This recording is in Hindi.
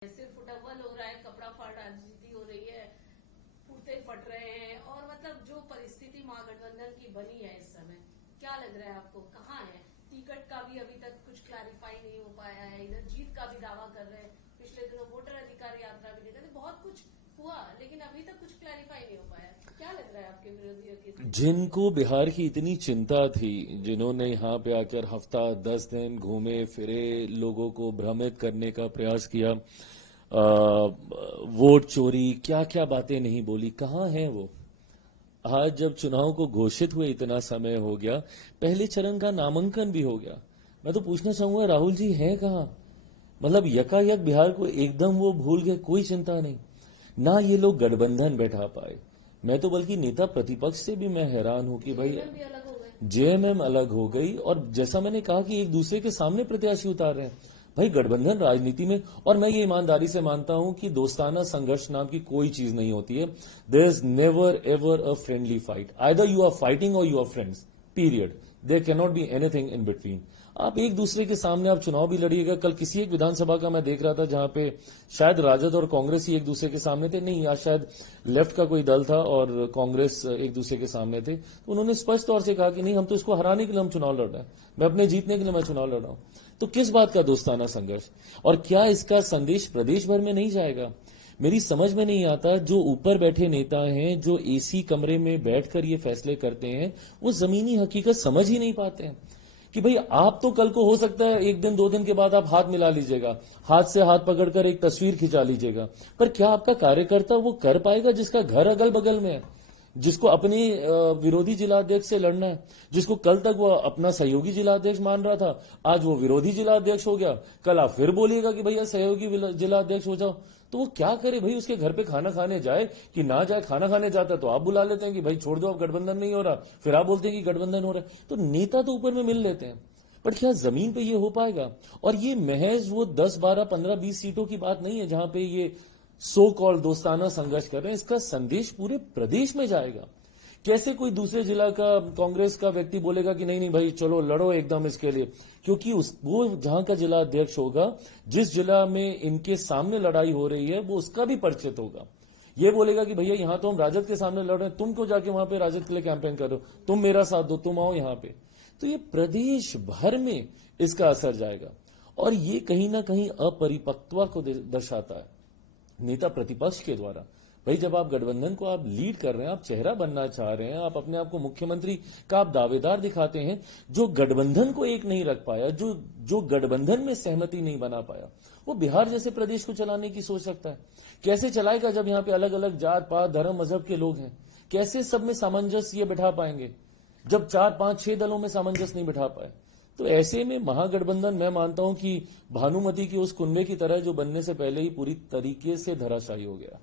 सिर्फ डबल हो रहा है, कपड़ा फाड़ राजनीति हो रही है, कुर्ते फट रहे हैं और मतलब जो परिस्थिति महागठबंधन की बनी है इस समय, क्या लग रहा है आपको? कहाँ है टिकट का भी अभी तक कुछ क्लैरिफाई नहीं हो पाया है। इधर जीत का भी दावा कर रहे हैं, पिछले दिनों वोटर अधिकार यात्रा भी देखा, बहुत कुछ हुआ लेकिन अभी तक कुछ क्लैरिफाई नहीं हो पाया। क्या लग रहा है आपके विरोधियों की? जिनको बिहार की इतनी चिंता थी, जिन्होंने यहाँ पे आकर हफ्ता 10 दिन घूमे फिरे, लोगों को भ्रमित करने का प्रयास किया, वोट चोरी, क्या क्या बातें नहीं बोली, कहाँ हैं वो? आज जब चुनाव को घोषित हुए इतना समय हो गया, पहले चरण का नामांकन भी हो गया, मैं तो पूछना चाहूंगा राहुल जी हैं कहाँ? मतलब यकायक बिहार को एकदम वो भूल गए, कोई चिंता नहीं। ना ये लोग गठबंधन बैठा पाए। मैं तो बल्कि नेता प्रतिपक्ष से भी मैं हैरान हूं कि भाई जेएमएम अलग हो गई और जैसा मैंने कहा कि एक दूसरे के सामने प्रत्याशी उतार रहे हैं। भाई गठबंधन राजनीति में, और मैं ये ईमानदारी से मानता हूं कि दोस्ताना संघर्ष नाम की कोई चीज नहीं होती है। There is never ever a friendly fight, either you are fighting और you are friends, period. There can not be anything in between. आप एक दूसरे के सामने आप चुनाव भी लड़िएगा। कल किसी एक विधानसभा का मैं देख रहा था जहां पे शायद राजद और कांग्रेस ही एक दूसरे के सामने थे, नहीं आज शायद लेफ्ट का कोई दल था और कांग्रेस एक दूसरे के सामने थे, तो उन्होंने स्पष्ट तौर से कहा कि नहीं, हम तो इसको हराने के लिए हम चुनाव लड़ रहे हैं, मैं अपने जीतने के लिए मैं चुनाव लड़ रहा हूं। तो किस बात का दोस्ताना संघर्ष? और क्या इसका संदेश प्रदेश भर में नहीं जाएगा? मेरी समझ में नहीं आता, जो ऊपर बैठे नेता हैं, जो एसी कमरे में बैठकर ये फैसले करते हैं, वो जमीनी हकीकत समझ ही नहीं पाते हैं कि भाई आप तो कल को हो सकता है एक दिन 2 दिन के बाद आप हाथ मिला लीजिएगा, हाथ से हाथ पकड़कर एक तस्वीर खिंचा लीजिएगा, पर क्या आपका कार्यकर्ता वो कर पाएगा जिसका घर अगल बगल में है, जिसको अपने विरोधी जिलाध्यक्ष से लड़ना है, जिसको कल तक वो अपना सहयोगी जिलाध्यक्ष मान रहा था, आज वो विरोधी जिलाध्यक्ष हो गया, कल आप फिर बोलिएगा कि भैया सहयोगी जिलाध्यक्ष हो जाओ, तो वो क्या करे भाई? उसके घर पे खाना खाने जाए कि ना जाए? खाना खाने जाता है तो आप बुला लेते हैं कि भाई छोड़ दो, अब गठबंधन नहीं हो रहा, फिर आप बोलते हैं कि गठबंधन हो रहा है। तो नेता तो ऊपर में मिल लेते हैं, पर क्या जमीन पे ये हो पाएगा? और ये महज वो 10, 12, 15, 20 सीटों की बात नहीं है जहां पे ये सो कॉल दोस्ताना संघर्ष कर रहे हैं। इसका संदेश पूरे प्रदेश में जाएगा। कैसे कोई दूसरे जिला का कांग्रेस का व्यक्ति बोलेगा कि नहीं नहीं भाई चलो लड़ो एकदम इसके लिए, क्योंकि वो जहां का जिला अध्यक्ष होगा, जिस जिला में इनके सामने लड़ाई हो रही है, वो उसका भी परिचित होगा। ये बोलेगा कि भैया यहां तो हम राजद के सामने लड़ रहे हैं, तुम क्यों जाके वहां पे राजद के लिए कैंपेन कर रहे हो, तुम मेरा साथ दो, तुम आओ यहां पे। तो ये प्रदेश भर में इसका असर जाएगा और ये कहीं ना कहीं अपरिपक्वता को दर्शाता है नेता प्रतिपक्ष के द्वारा। भाई जब आप गठबंधन को आप लीड कर रहे हैं, आप चेहरा बनना चाह रहे हैं, आप अपने आप को मुख्यमंत्री का आप दावेदार दिखाते हैं, जो गठबंधन को एक नहीं रख पाया, जो गठबंधन में सहमति नहीं बना पाया, वो बिहार जैसे प्रदेश को चलाने की सोच सकता है? कैसे चलाएगा जब यहां पे अलग अलग जात पात धर्म मजहब के लोग हैं? कैसे सब में सामंजस्य बिठा पाएंगे जब 4, 5, 6 दलों में सामंजस्य नहीं बिठा पाए? तो ऐसे में महागठबंधन, मैं मानता हूं कि भानुमति की उस कुंबे की तरह जो बनने से पहले ही पूरी तरीके से धराशायी हो गया।